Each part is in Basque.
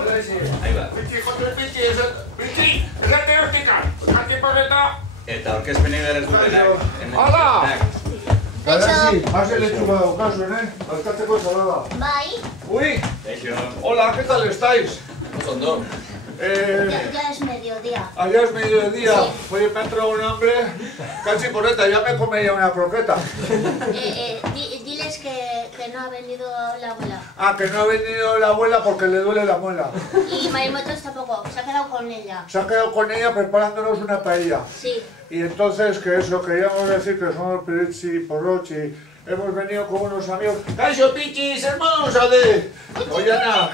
Hola, ese. Ahí va. Pitxi, esate hortikan. Jaki porreta. Eta orkezpeni berez dutenak. Hala! Garazi, haze lechuga daukazuen, Alkatzeko salada. Bai. Uy, Eixo. hola, ¿qué tal estáis? Oso ondo. Ya es mediodía. Allá es mediodía. Sí. Oye, me ha entrado un hambre. Casi porreta, ya me comería una croqueta. Diles que no ha venido la abuela. Ah, que no ha venido la abuela porque le duele la muela. Y Marimotos tampoco, se ha quedado con ella. Se ha quedado con ella preparándonos una paella. Sí. Y entonces, que eso, queríamos decir que somos Piritzi y Porrochi. Hemos venido con unos amigos. ¡Caixo, pichis, hermanos, ale! Oye, Ana.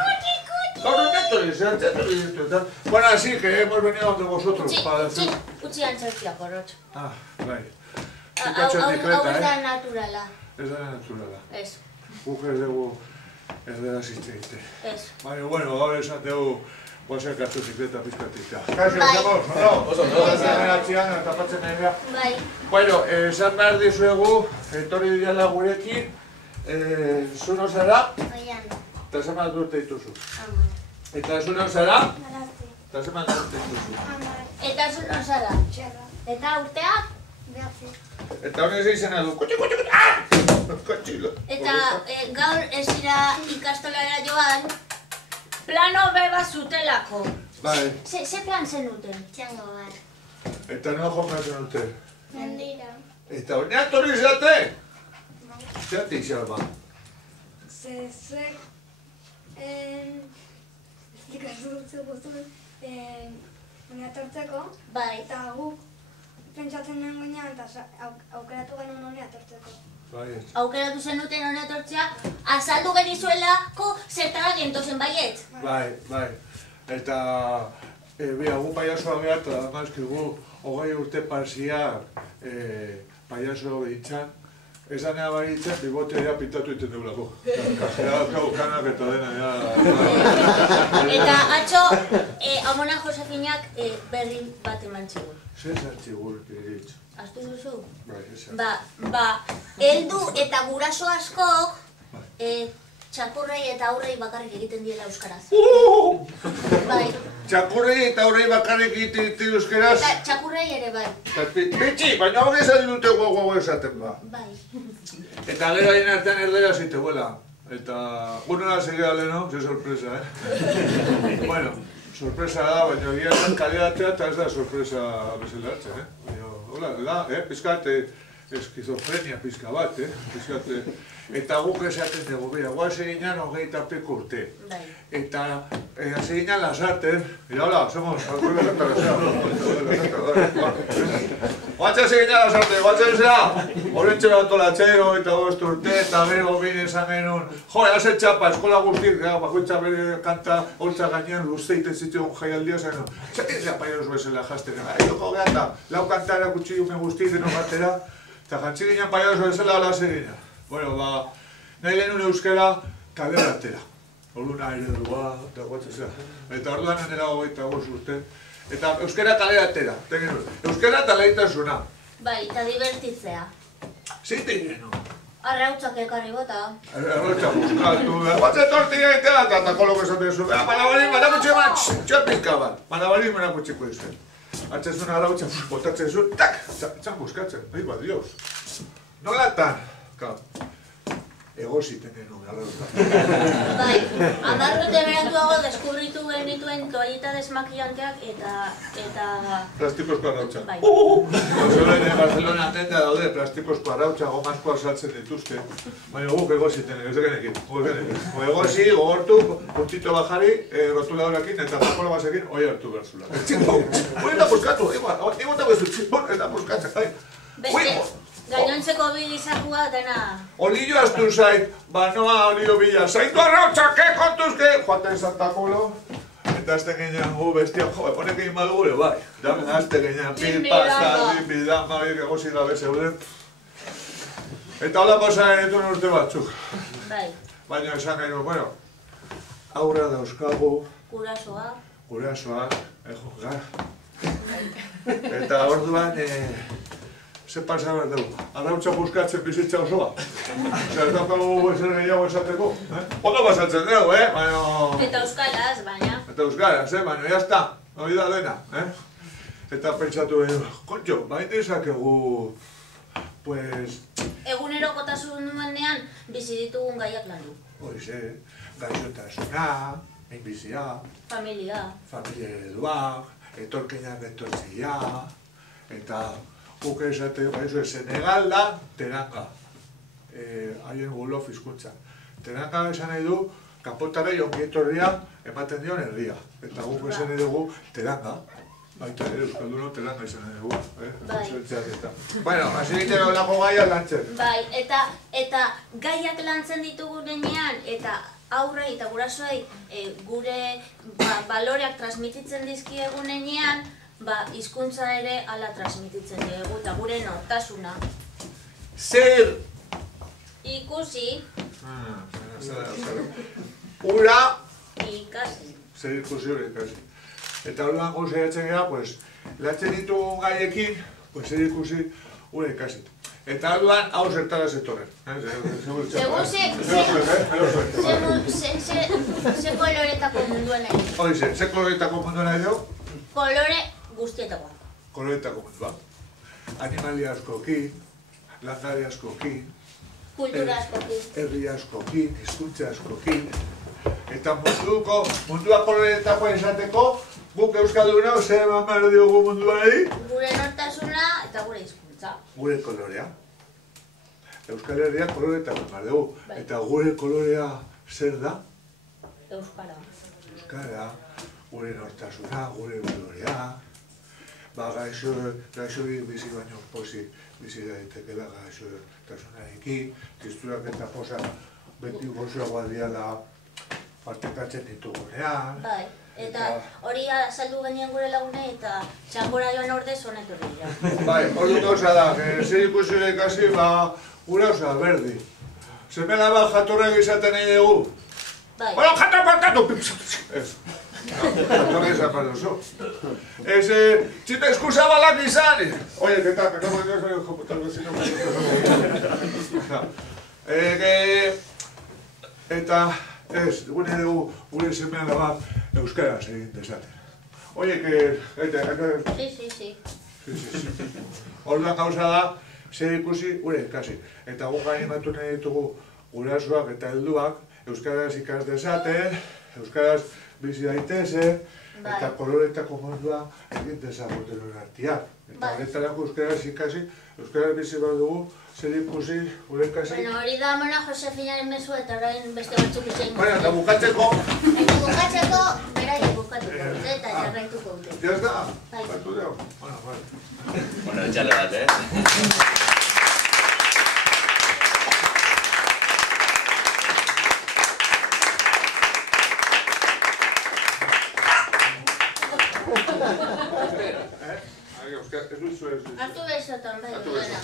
Bueno, así que hemos venido de vosotros para decir... Sí, utzi antzerkia, porrotx. Ah, bai. Hau ez da naturala. Ez da naturala. Ez, Guk ez dugu ez dela zitzeite. ez. Baina, bueno, gaur esan dugu guazen kartu zikleta pizkatika. Kaixo, Bai. estamos, no? Oso ondo. Atzian, tapatzen nahi behar. Bai. Bueno, esan behar dizuegu, etorri diala gurekin, zuno zara, Oian. eta zemat urte dituzu. Ama. Eta zuno zara, Garazte. eta zemat urte dituzu. Eta zuno zara. Eta urteak? Eta honez izena du, kutsi, kutsi, kutsi, ah! Kotxilo. Eta gaur ez dira ikastolara joan, plano beba zutelako. Bai, Ze plan zenuten? Txango bat. eta no jokatzen dute. Mendira. Eta honean torri zate? Zertik xalba. Zuek ikasturtze guztuen etortzeko, Bai. eta guk pentsatzen den goinean eta aukeratu genuen honea etortzeko. Bai, Aukeratu zenuten hona etortzea, azaldu genizuelako zertara gentozen baiet. bai, bai. Eta, bera, gu paiasoa behar, eta damazki gu 20 urte parziak paiaso ditzan, ez da nea baritzen, bibotea pintatu iten deulako. Kasera daukagu kanak eta dena, ja. Eta atxo, Amona Josefinak berri bat eman txigun. Zer zartzigur, Piritz? Aztu duzu? Bai, ez Heldu eta guraso askok txakurrei eta aurrei bakarrik egiten diela euskaraz. Bai. Txakurrei eta horrei bakarrik egiten ditu euskeraz. Eta txakurrei ere bai. Pitxi, baina hori esan dute guagu esaten ba. Bai. Eta gero hain artean erdera zite buela. Eta gunera segea leheno, ze sorpresa, Bueno, sorpresa da, baina egia esan kaleratzea eta ez da sorpresa bezala hartzen, Hola, da, pizkat eskizofrenia pizka bat, pizkat... Eta guk esaten dugu, bera, guaz eginan 20 urte. Bai. Eta eginan lasarten, mira, hola, somos... Guatzen eginan lasarten, guatzen zera, horretxe bat olatxero eta 5 urte, eta gero bine esan genuen, jo, hazen txapa, eskola guztik, bakoitza bere kanta, holtza gainean luzteiten zituen jaialdia zen, zaten zera paios bezala jazten, joko gehan da, lau kantara kutsi dume guztik deno batera, eta jantzi ginen paios bezala ala segina. Bueno, nahi genuen euskara kaleratera. Orduan eredua, eta guatzen zera. Eta orduan nera 25 urte. Eta euskara kaleratera. Euskara eta lehitasuna. Bai, eta divertitzea. Zite geno. Arrautzak ekarri bota. Arrotxa buskatu, guatzen tortilla egitea, eta kolok esaten zuen. Malabarin, manakutxe bat, txapizka bat. Malabarin manakutxeko izan. Hartzen zuen arrautxa, botatzen zuen, tak! Zan buskatzen, nahi bat, dios. Nolatan? Egoziten genuen arrauta. Bai, 10 urte beranduago deskubritu genituen toallita desmakilanteak eta... Plastikozko arrautza. Bai. Zoren Barcelona tenda daude plastikozko arrautza gomazkoa saltzen dituzte. Baina guk egoziten, ez genekin. Egozi, gogortu, puntito bajari, rotuladorekin eta zakola basekin, oi hartu berzula. Hori da buskatu, igual bezu, eta buskatzen. Beste, gainontzeko bilizakua dena... Olillo astu zait, banoa olillo bila, zaitu arrautza, ke kontuzke! Joaten Santakolo, eta azten ginean gu bestia, jo, honek egin badugure, bai. Azten ginean, pilpasta, bidama, egozi gabe zeuden. Eta hola pasa genituen urte batzuk. Bai. Baina esan genuen, bueno, aurra dauzkagu, Gurasoa. gurasoak, eta orduan, ze pasa behar dugu, arrautza buskatzen bizitza osoa. Zer daukagu ezer gehiago esateko, Ondo pasatzen dugu, baina... Eta euskalaz, baina. eta euskaraz, baina jazta, hori da dena, Eta pentsatu edo, kontxo, bain dezakegu, pues... Egunerokotasun nuenean bizi ditugun gaiak landu. Hoize, gaixotasuna, minbizia, Familia. familia ereduak, etorkinak etortzia, eta guk esate, Senegal da, Teranga. Haien gulof hizkuntza. Teranga esan nahi du, kapotare jongietorria ematen dion herria. Eta guk esan nahi dugu, Teranga. Baita ere, Euskalduno Teranga izan nahi dugu. Bueno, hasi egiten olako gaiak lantzen. Bai, eta gaiak lantzen ditugunean, eta aurrei eta gurasoei gure baloreak transmititzen dizkiegunean, hizkuntza ere hala transmititzen dugu, eta gure nortasuna. Zer! Ikusi. Ura! Ikasi. Zer ikusi hori ikasi. Eta orduan gauzatzen gara, pues, latzen ditugun gaiekin, pues, zer ikusi ura ikasi. Eta orduan, hau zertara zetorren. Ze koloretako mundua nahi du? Horize, ze koloretako mundua nahi du? Kolore guztietako. Koloretako mundua. Animalia askokin, landare askokin, Kultura askokin. herri askokin, hizkuntza askokin. Eta mundua koloretako esateko, guk Euskalduna, zer eman behar diogu munduari? Gure nortasuna eta gure hizkuntza. Gure kolorea. Euskal Herria koloretako behar dugu. Eta gure kolorea zer da? Euskara. Euskara, gure nortasuna, gure kolorea. Gaixorik bizi baino pozik bizi daitekela gaixotasunarekin, tristurak eta posa beti gozoagoa diala partekatzen ditugunean. Bai, eta hori azaldu genien gure lagunei eta txangora joan ordez honetu dira. Bai, hori gauza da, zer ikusi ikasi, gura osa, berdi. Zemela bat jatorrak izaten nahi dugu. Bai. Bueno, jatu! Ez. Jatorrak izan duzu. Ez, txita eskusa balak izan. Oie, que tal, que no puedo ser hijo puta, que si no eta, ez, gure dugu, gure semena bat euskaraz egin dezaten. Oie, que... Sí. Orduan gauza da, zer ikusi, gure ikasi. Eta guk animatu nahi ditugu gurasoak eta helduak euskaraz ikas dezaten, euskaraz bizi daitezen, eta koloretako mundua egin dezagoten hori artiak. Eta horretarako euskaraz ikasi, euskaraz bizi bat dugu, zer ikusi, gure ikasi. Bueno, hori da Mona Josefinaren mezu eta orain beste batzuk izango. Bueno, eta bukatzeko... Eta bukatzeko, beraiek bukatuko dute eta jarraituko dute. Ya está? Bai. Batu deu? Bueno, vale. Bueno, etxale bat, Ez duzu ez. Hartu behizotan, bai, duena.